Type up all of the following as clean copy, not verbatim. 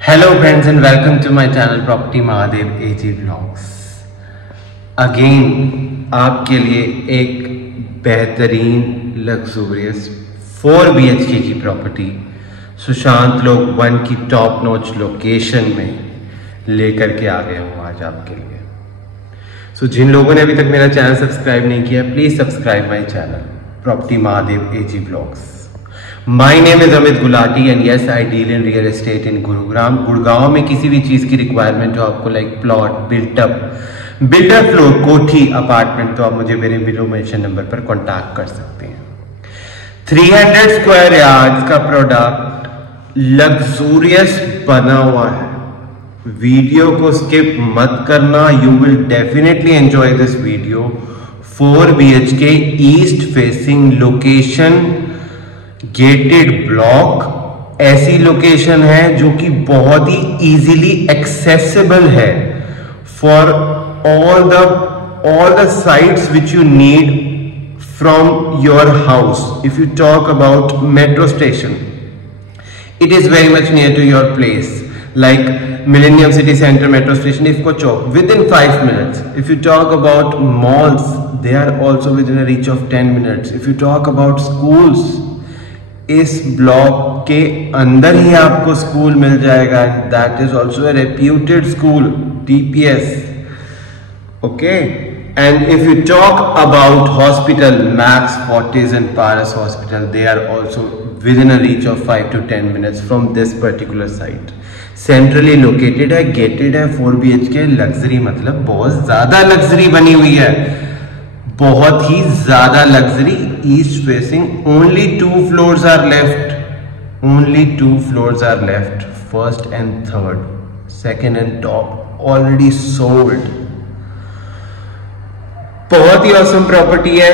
Hello friends and welcome to my channel property Mahadev AG blogs. Again आपके लिए एक बेहतरीन लग्जूरियस 4 BHK की प्रॉपर्टी सुशांत लोक 1 की टॉप नॉच लोकेशन में लेकर के आ गया हूँ आज आपके लिए। जिन लोगों ने अभी तक मेरा चैनल सब्सक्राइब नहीं किया, please subscribe my channel property Mahadev AG blogs. My name is Amit Gulati and yes, I deal in real estate in Gurugram. Gurgaon में किसी भी चीज की रिक्वायरमेंट हो आपको, लाइक प्लॉट, बिल्डर फ्लोर, कोठी, अपार्टमेंट, तो आप मुझे मेरे बिलो मेंशन नंबर पर कांटेक्ट कर सकते हैं। 300 स्क्वायर यार्ड्स का प्रोडक्ट लग्जूरियस बना हुआ है। वीडियो को स्किप मत करना, you will definitely enjoy this video. 4 BHK east facing location, gated block, ऐसी लोकेशन है जो कि बहुत ही इजीली एक्सेसिबल है for all the sites which you need from your house. If you talk about metro station, it is very much near to your place, like Millennium City Center Metro Station, IFCO Chowk, within 5 minutes. If you talk about malls, they are also within a reach of 10 minutes. If you talk about schools, इस block के अंदर ही आपको school मिल जाएगा। That is also a reputed school, TPS। Okay, and if you talk about hospital, Max Fortis and Paras hospital, they are also within a reach of 5 to 10 minutes from this particular site. Centrally located है, gated है, 4 BHK luxury, मतलब बहुत ज्यादा luxury बनी हुई है, बहुत ही ज्यादा luxury. East facing, only 2 floors are left, only 2 floors are left, first and third, second and top already sold। बहुत ही awesome प्रॉपर्टी है।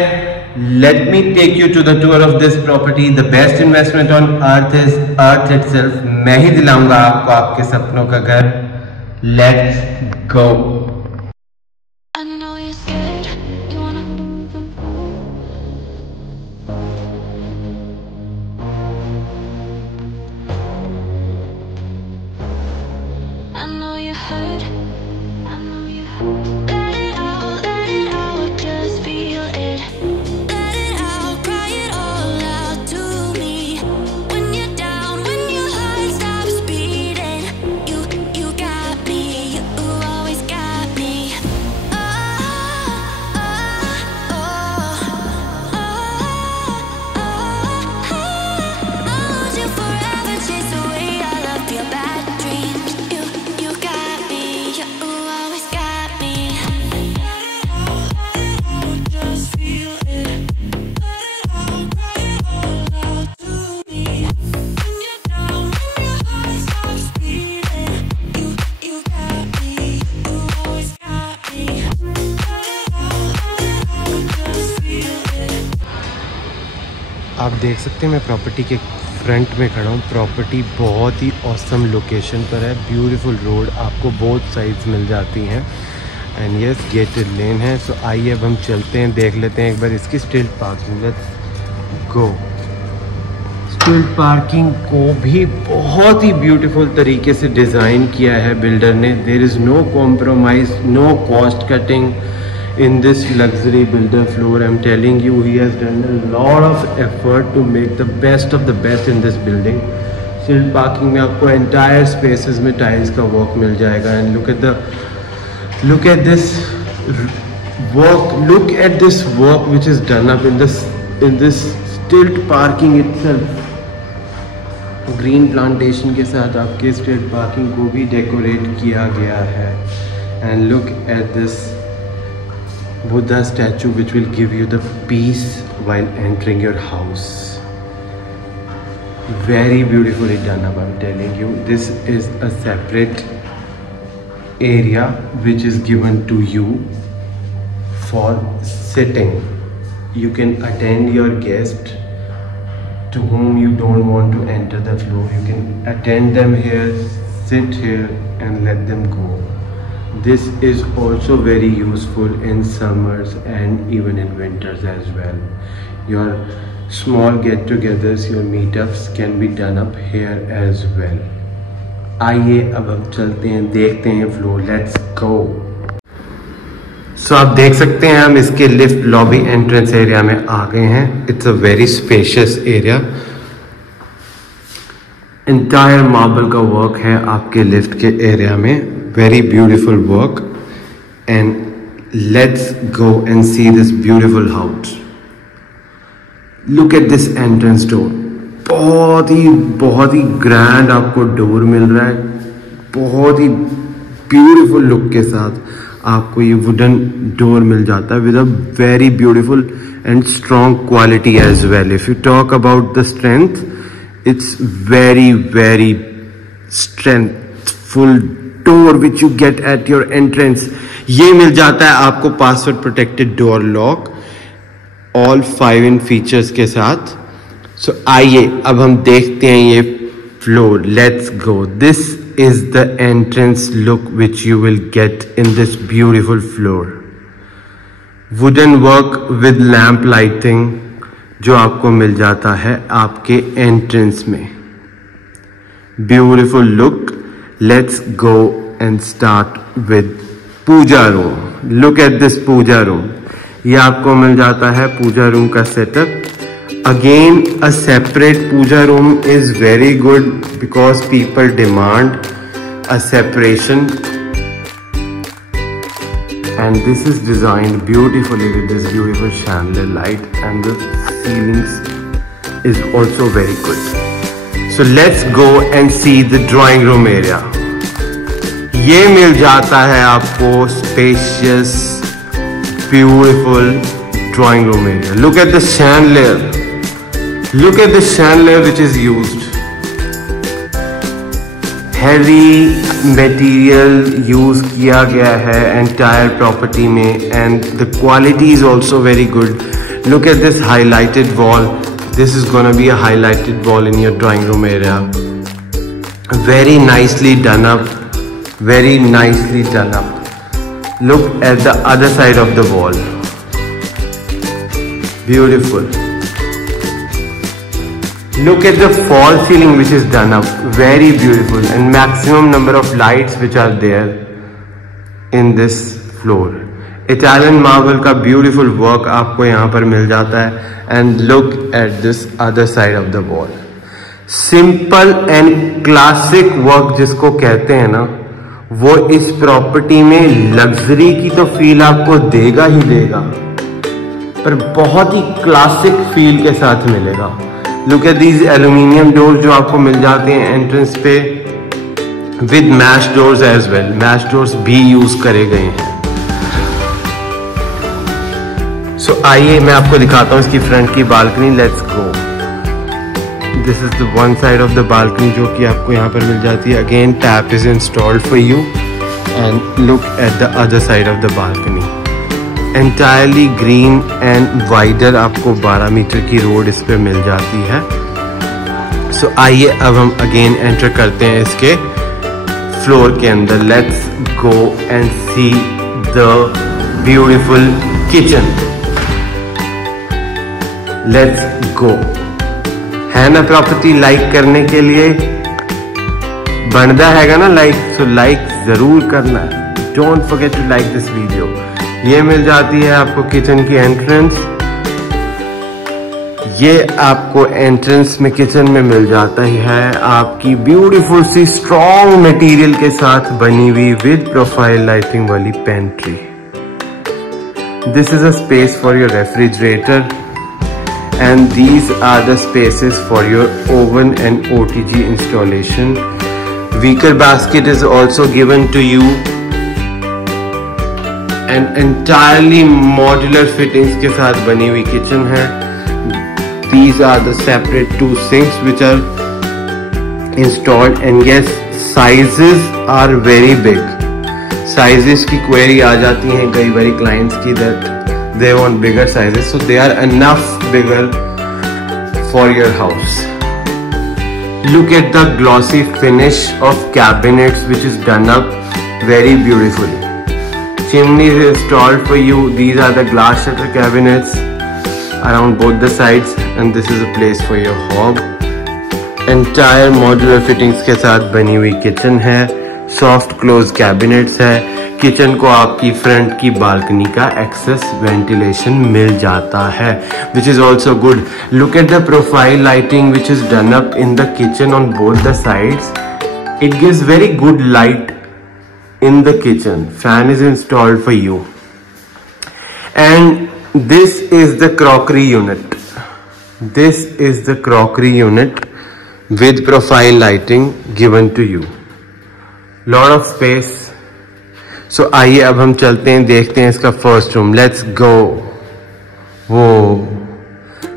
Let me take you to the tour of this property। The best investment on earth is earth itself। मैं ही दिलाऊंगा आपको आपके सपनों का घर। Let's go। आप देख सकते हैं मैं प्रॉपर्टी के फ्रंट में खड़ा हूँ। प्रॉपर्टी बहुत ही ऑसम लोकेशन पर है, ब्यूटीफुल रोड, आपको बोथ साइड्स मिल जाती हैं एंड यस गेटेड लेन है। सो आइए अब हम चलते हैं, देख लेते हैं एक बार इसकी स्टिल्ट पार्किंग। Let's go. स्टिल्ट पार्किंग को भी बहुत ही ब्यूटीफुल तरीके से डिज़ाइन किया है बिल्डर ने। There is no compromise, no cost cutting in this luxury builder floor। I'm telling you, he has done a lot of effort to make the best of the best in this building। स्टिल्ट parking में आपको entire spaces में tiles का work मिल जाएगा and look at this work which is done up in this stilt parking itself। Green plantation के साथ आपके स्टिल्ट पार्किंग को भी डेकोरेट किया गया है and look at this Buddha statue which will give you the peace while entering your house। Very beautifully done up, I'm telling you। This is a separate area which is given to you for sitting। You can attend your guest to whom you don't want to enter the floor, you can attend them here, sit here and let them go। This is also very useful in summers and even in winters as well। Your small get-togethers, your meetups can be done up here as well. आइए अब हम चलते हैं, देखते हैं floor, let's गो। सो आप देख सकते हैं हम इसके लिफ्ट लॉबी एंट्रेंस एरिया में आ गए हैं। It's a very spacious area, entire marble का वर्क है आपके लिफ्ट के एरिया में, very beautiful work. And let's go and see this beautiful house. Look at this entrance door, बहुत ही ग्रैंड आपको डोर मिल रहा है, बहुत ही ब्यूटीफुल लुक के साथ आपको ये वुडन डोर मिल जाता है with a very beautiful and strong quality as well. If you talk about the strength, it's very strengthful door which you get at your entrance। ये मिल जाता है आपको password protected door lock, all 5 features के साथ। So आइए अब हम देखते हैं ये floor, let's go. This is the entrance look which you will get in this beautiful floor. Wooden work with lamp lighting जो आपको मिल जाता है आपके एंट्रेंस में, beautiful look. Let's go and start with puja room. Look at this puja room, ये आपको मिल जाता है पूजा रूम का setup. Again a separate puja room is very good because people demand a separation. And this is designed beautifully with this beautiful chandelier light, and the ceilings is also very good. So let's go and see the drawing room area. ये मिल जाता है आपको spacious, beautiful drawing room area. Look at the chandelier. Look at the chandelier which is used. Heavy material use किया गया है entire property में, and the quality is also very good. Look at this highlighted wall, this is gonna be a highlighted wall in your drawing room area. Very nicely done up, very nicely done up. Look at the other side of the wall, beautiful. Look at the fall ceiling which is done up, very beautiful, and maximum number of lights which are there in this floor. Italian marble का beautiful work आपको यहाँ पर मिल जाता है, and look at this other side of the wall. Simple and classic work जिसको कहते हैं ना, वो इस प्रॉपर्टी में लग्जरी की तो फील आपको देगा ही देगा, पर बहुत ही क्लासिक फील के साथ मिलेगा। Look at these aluminium doors जो आपको मिल जाते हैं एंट्रेंस पे, with mesh doors as well, mesh doors भी यूज करे गए हैं। सो आइए मैं आपको दिखाता हूँ इसकी फ्रंट की balcony, let's go. This is the one side of the balcony जो कि आपको यहाँ पर मिल जाती है। Again tap is installed for you, and look at the other side of the balcony. Entirely green and wider आपको 12 मीटर की रोड इस पे मिल जाती है। सो आइए अब हम अगेन एंटर करते हैं इसके फ्लोर के अंदर। Let's go and see the beautiful kitchen, let's go. है ना प्रॉपर्टी लाइक करने के लिए बनता हैगा ना लाइक, सो लाइक जरूर करना है। Don't forget to like this video. ये मिल जाती है आपको किचन की एंट्रेंस, ये आपको एंट्रेंस में किचन में मिल जाता ही है आपकी ब्यूटीफुल सी स्ट्रॉन्ग मटेरियल के साथ बनी हुई विद प्रोफाइल लाइटिंग वाली pantry. This is a space for your refrigerator, and these are the spaces for your oven and OTG installation. Wicker basket is also given to you, and entirely modular fittings के साथ बनी हुई kitchen है। These are the separate 2 sinks which are installed, and yes, sizes are very big. Sizes की query आ जाती है कई बारी clients की that they want bigger sizes, so they are enough bigger for your house. Look at the glossy finish of cabinets which is done up very beautifully. Chimney is installed for you. These are the glass shutter cabinets around both the sides, and this is a place for your hob. Entire modular fittings के साथ बनी हुई kitchen है, soft close cabinets है। Kitchen को आपकी front की balcony का एक्सेस वेंटिलेशन मिल जाता है, which is also good. Look at the profile lighting which is done up in the kitchen on both the sides. It gives very good light in the kitchen. Fan is installed for you. And this is the crockery unit. This is the crockery unit with profile lighting given to you. Lot of space. So आइए अब हम चलते हैं, देखते हैं इसका first room. Let's go. Whoa.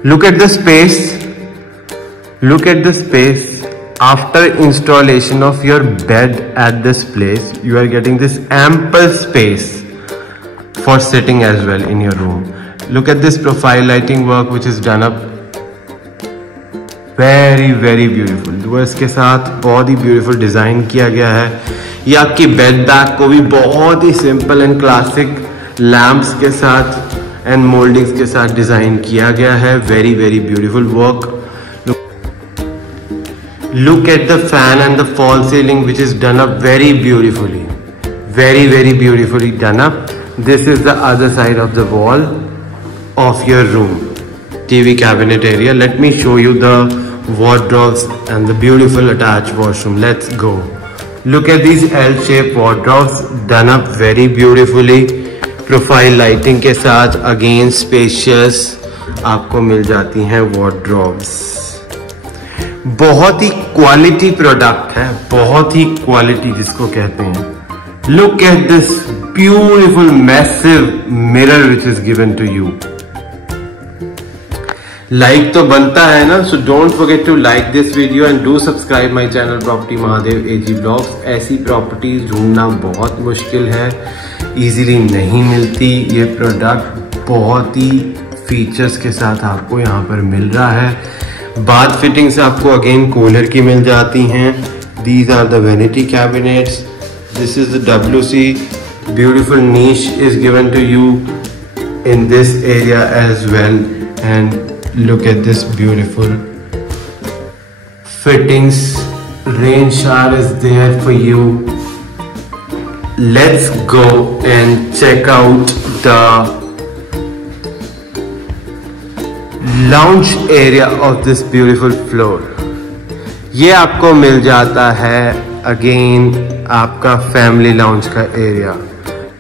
Look at the space. Look at the space. After installation of your bed at this place, you are getting this ample space for sitting as well in your room. Look at this profile lighting work which is done up. Very beautiful. Doors के साथ बहुत ही beautiful design किया गया है। ये आपकी bed bag को भी बहुत ही सिंपल एंड क्लासिक लैम्प्स के साथ एंड मोल्डिंग्स के साथ डिजाइन किया गया है। Very beautiful work. Look at the fan and the fall ceiling which is done up very beautifully. Very beautifully done up. This is the other side of the wall of your room. TV cabinet area. Let me show you the wardrobes and the beautiful attached washroom. Let's go. Look at these L-shaped wardrobes done up very beautifully. Profile lighting के साथ again spacious आपको मिल जाती हैं wardrobes. बहुत ही quality product है, बहुत ही quality जिसको कहते हैं। Look at this beautiful massive mirror which is given to you. Like तो बनता है ना, so don't forget to like this video and do subscribe my channel property Mahadev AG blogs. ऐसी प्रॉपर्टीज ढूंढना बहुत मुश्किल है, इजीली नहीं मिलती। ये प्रोडक्ट बहुत ही फीचर्स के साथ आपको यहाँ पर मिल रहा है। बाथ फिटिंग्स आपको अगेन कूलर की मिल जाती हैं। These are the vanity cabinets. This is the WC. Beautiful niche is given to you in this area as well. And look at this beautiful fittings. Rain shower is there for you. Let's go and check out the lounge area of this beautiful floor. ये आपको मिल जाता है again आपका family lounge का area.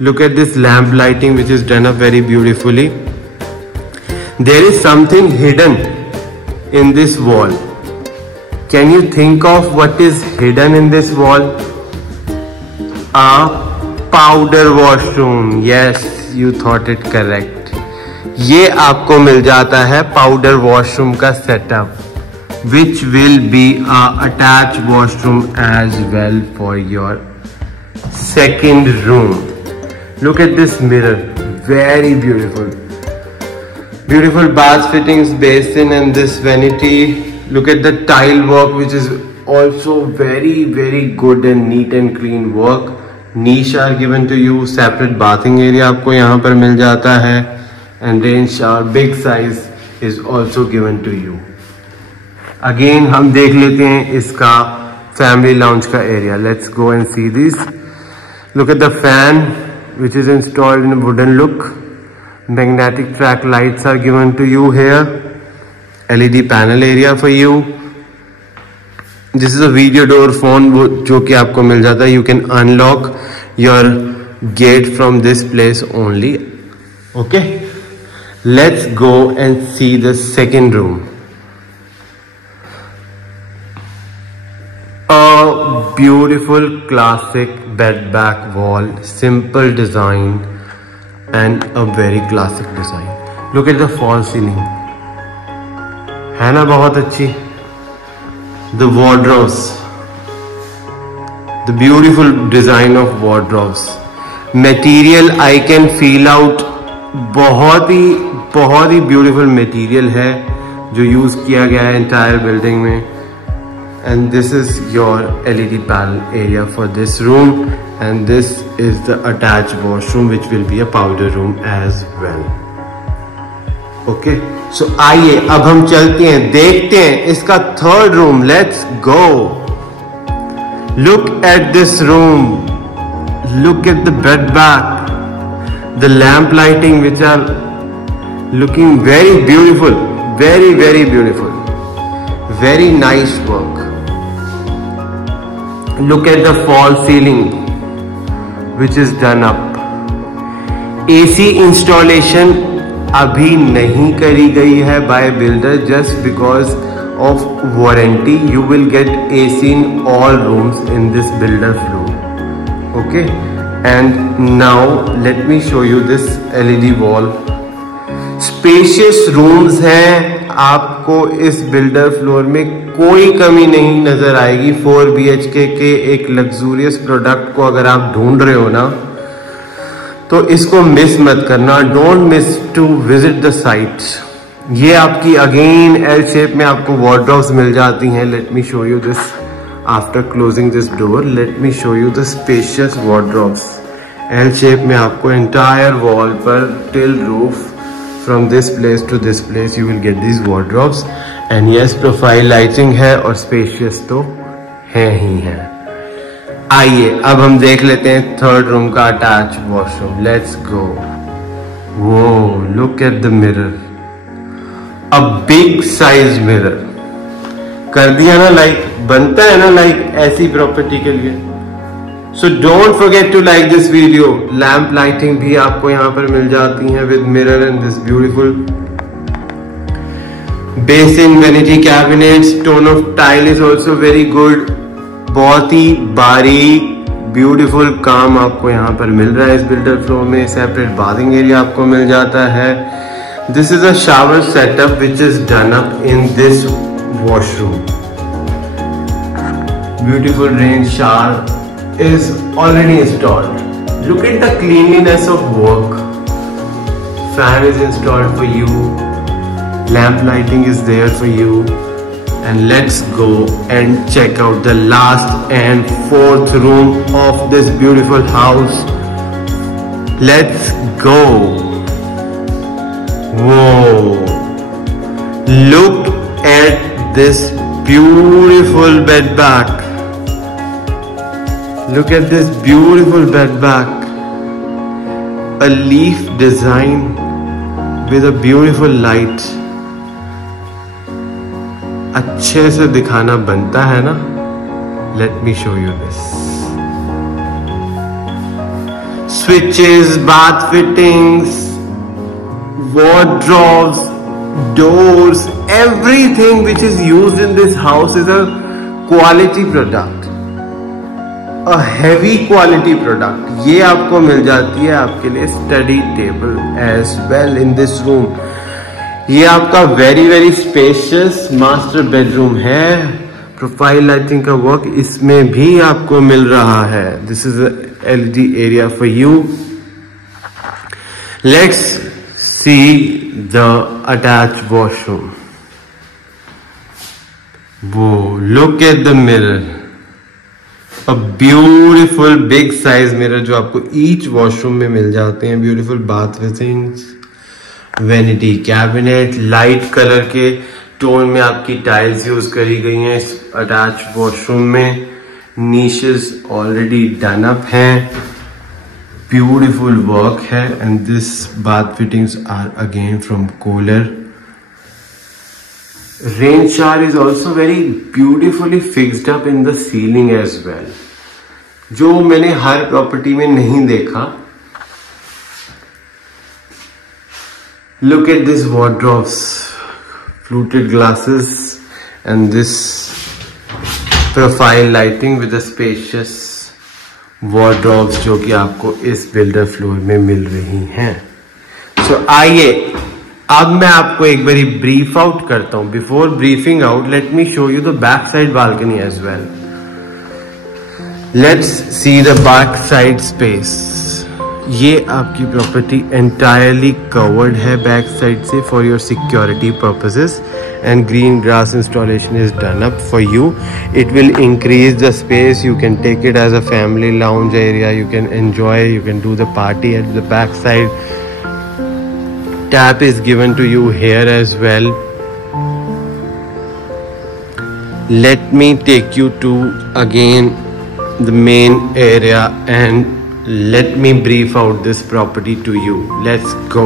Look at this lamp lighting which is done up very beautifully. There is something hidden in this wall. Can you think of what is hidden in this wall? A powder washroom. Yes, you thought it correct. ये आपको मिल जाता है powder washroom का setup, which will be attach washroom as well for your second room. Look at this mirror, very beautiful bath fittings, basin and this vanity. Look at the tile work which is also very good and neat and clean work. Niche are given to you. Separate bathing area आपको यहाँ पर मिल जाता है and rain shower big size is also given to you. Again हम देख लेते हैं इसका family lounge का area. Let's go and see this. Look at the fan which is installed in a wooden look. Magnetic track lights are given to you here. LED panel area for you. This is a video door phone जो कि आपको मिल जाता है. You can unlock your gate from this place only. Okay. Let's go and see the second room. A beautiful classic bed back wall, simple design and a very classic design. Look at the fall ceiling. है ना बहुत अच्छी? The wardrobes, the beautiful design of wardrobes. Material I can feel out. बहुत ही beautiful material है जो use किया गया है एंटायर बिल्डिंग में। And this is your LED panel area for this room and this is the attached washroom which will be a powder room as well. Okay, so आइए अब हम चलते हैं, देखते हैं इसका third room. Let's go. Look at this room, look at the bed back, the lamp lighting which are looking very beautiful, very very beautiful, very nice work. Look at the fall ceiling which is done up. AC installation अभी नहीं करी गई है by builder, just because of warranty. You will get AC in all rooms in this builder floor. Okay, and now let me show you this LED wall. Spacious rooms हैं, आपको इस builder floor में कोई कमी नहीं नजर आएगी। 4 BHK के एक लग्जूरियस प्रोडक्ट को अगर आप ढूंढ रहे हो ना, तो इसको मिस मत करना। Don't miss to visit the site. ये आपकी अगेन L शेप में आपको वार्डरोब्स मिल जाती हैं। Let me show you this after closing this door. Let me show you the spacious wardrobes. L shape में आपको एंटायर वॉल पर till roof, from this place to this place you will get this wardrobes. And yes, profile lighting है और spacious तो है ही है। आइए अब हम देख लेते हैं थर्ड रूम का अटैच वॉशरूम। Let's go. वो look at the mirror, a big size mirror. कर दिया ना लाइक, बनता है ना लाइक ऐसी प्रॉपर्टी के लिए। So don't forget to like this video. Lamp lighting भी आपको यहाँ पर मिल जाती है with mirror and this beautiful basin, vanity cabinets. Tone of tile is also very good. बहुत ही बारीक ब्यूटीफुल काम आपको यहाँ पर मिल रहा है इस बिल्डर फ्लोर में। सेपरेट बाथिंग एरिया आपको मिल जाता है। This is a shower setup which is done up in this washroom. Beautiful rain shower is already installed. Look at the cleanliness of work. Fan is installed for you, lamp lighting is there for you. And let's go and check out the last and fourth room of this beautiful house. Let's go. Whoa, look at this beautiful bed back. Look at this beautiful bed back. A leaf design with a beautiful light. अच्छे से दिखाना बनता है ना। Late me show you this. Switches, bath fittings, wardrobes, doors, everything which is used in this house is a quality product, a heavy quality product. ये आपको मिल जाती है आपके लिए study table as well in this room. ये आपका very very spacious master bedroom है। प्रोफाइल लाइटिंग का वर्क इसमें भी आपको मिल रहा है। This is LED area for you. Let's see the attach washroom. वो look at the mirror, a beautiful big size mirror जो आपको ईच वॉशरूम में मिल जाते हैं। Beautiful bath fittings, vanity cabinet, light colour के टोन में आपकी टाइल्स यूज करी गई हैं इस अटैच वॉशरूम में। नीशेस ऑलरेडी डन अप हैं, ब्यूटीफुल वर्क है। And this bath fittings are again from Kohler. Rain shower is also very beautifully fixed up in the ceiling as well, जो मैंने हर property में नहीं देखा। Look at this wardrobes, fluted glasses and this profile lighting with the spacious wardrobes जो कि आपको इस builder floor में मिल रही हैं। So आइए अब मैं आपको एक बारी ब्रीफ आउट करता हूं। Before briefing out let me show you the back side balcony as well. Let's see the back side space. ये आपकी प्रॉपर्टी एंटायरली कवर्ड है बैक साइड से for your security purposes, and green grass installation is done up for you. It will increase the space. You can take it as a family lounge area. You can enjoy, you can do the party at the back side. tap is given to you here as well. Let me take you to again the main area and let me brief out this property to you. Let's go.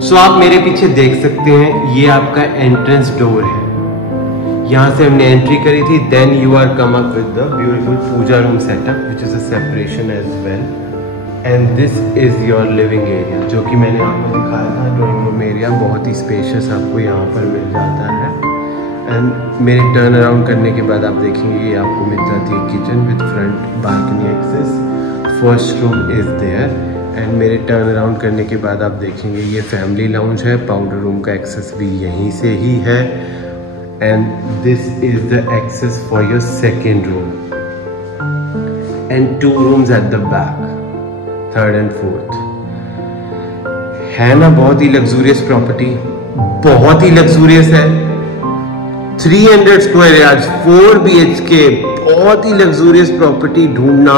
So आप मेरे पीछे देख सकते हैं, ये आपका entrance door है. यहाँ से हमने एंट्री करी थी. Then you are come up with the beautiful puja room setup, which is a separation as well. And this is your living area, जो कि मैंने आपको दिखाया था. ड्राइंग रूम एरिया बहुत ही स्पेशियस आपको यहाँ पर मिल जाता है. एंड मेरे टर्न अराउंड करने के बाद आप देखेंगे ये आपको मिल जाती है kitchen with front balcony access. First room is there. And मेरे टर्न अराउंड करने के बाद आप देखेंगे ये फैमिली लाउंज है. पाउडर रूम का एक्सेस भी यहीं से ही है. And this is the access for your second room. And 2 rooms at the back, 3rd and 4th. है ना बहुत ही लग्जूरियस प्रॉपर्टी, बहुत ही लग्जूरियस है. 300 स्क्वायर यार्ड्स, 4 BHK, बहुत ही लग्जूरियस प्रॉपर्टी ढूंढना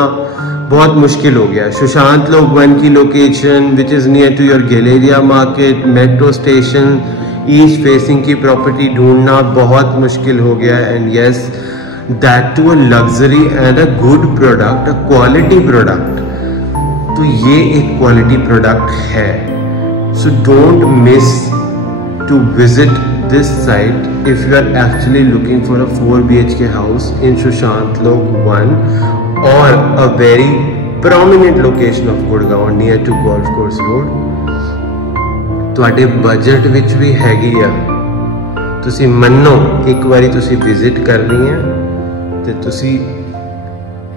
बहुत मुश्किल हो गया. सुशांत लोक 1 की location which is near to your Galleria market, metro station, east facing की प्रॉपर्टी ढूंढना बहुत मुश्किल हो गया. And yes, that too a luxury and a good product, a quality product. तो ये एक क्वालिटी प्रोडक्ट है. So don't miss to visit this site if you are actually looking for a 4 BHK house in Sushant Lok 1 or a very prominent location of Gurgaon near to Golf Course Road. ਤੁਹਾਡੇ budget ਵਿੱਚ ਵੀ ਹੈਗੀ ਆ. ਤੁਸੀਂ ਮੰਨੋ ਇੱਕ ਵਾਰੀ ਤੁਸੀਂ visit ਕਰਨੀ ਹੈ ਤੇ ਤੁਸੀਂ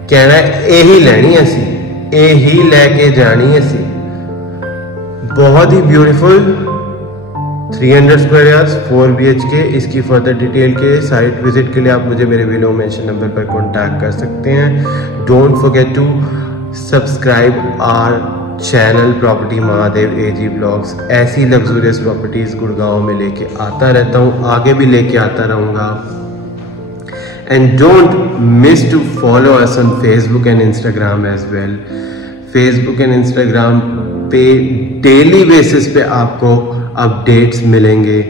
ਕਹਿਣਾ ਇਹੀ ਲੈਣੀ ਅਸੀਂ, ਇਹੀ ਲੈ ਕੇ ਜਾਣੀ ਅਸੀਂ. बहुत ही ब्यूटीफुल 300 स्क्वायर यार्ड्स, 4 BHK. इसकी फर्दर डिटेल के साइट विजिट के लिए आप मुझे मेरे बिलो मेंशन नंबर पर कांटेक्ट कर सकते हैं. Don't forget to subscribe our channel property Mahadev AG blogs. ऐसी लग्जूरियस प्रॉपर्टीज गुड़गांव में लेके आता रहता हूँ, आगे भी लेके आता रहूँगा. And don't miss to follow us on Facebook and Instagram as well. Facebook and Instagram पे डेली बेसिस पे आपको अपडेट्स मिलेंगे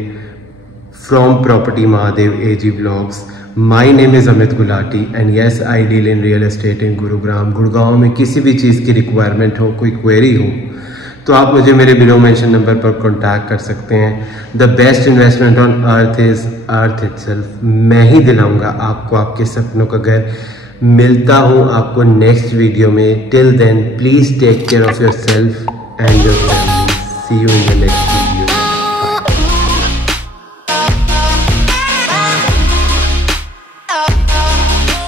from property Mahadev AG blogs. My name is Amit Gulati and yes I deal in real estate in Gurugram. Gurgaon में किसी भी चीज़ की requirement हो, कोई क्वेरी हो, तो आप मुझे मेरे बिलो मेंशन नंबर पर कांटेक्ट कर सकते हैं. The best investment on earth is earth itself. मैं ही दिलाऊंगा आपको आपके सपनों का घर. मिलता हूँ आपको नेक्स्ट वीडियो में. Till then please take care of yourself and your family. See you in the next.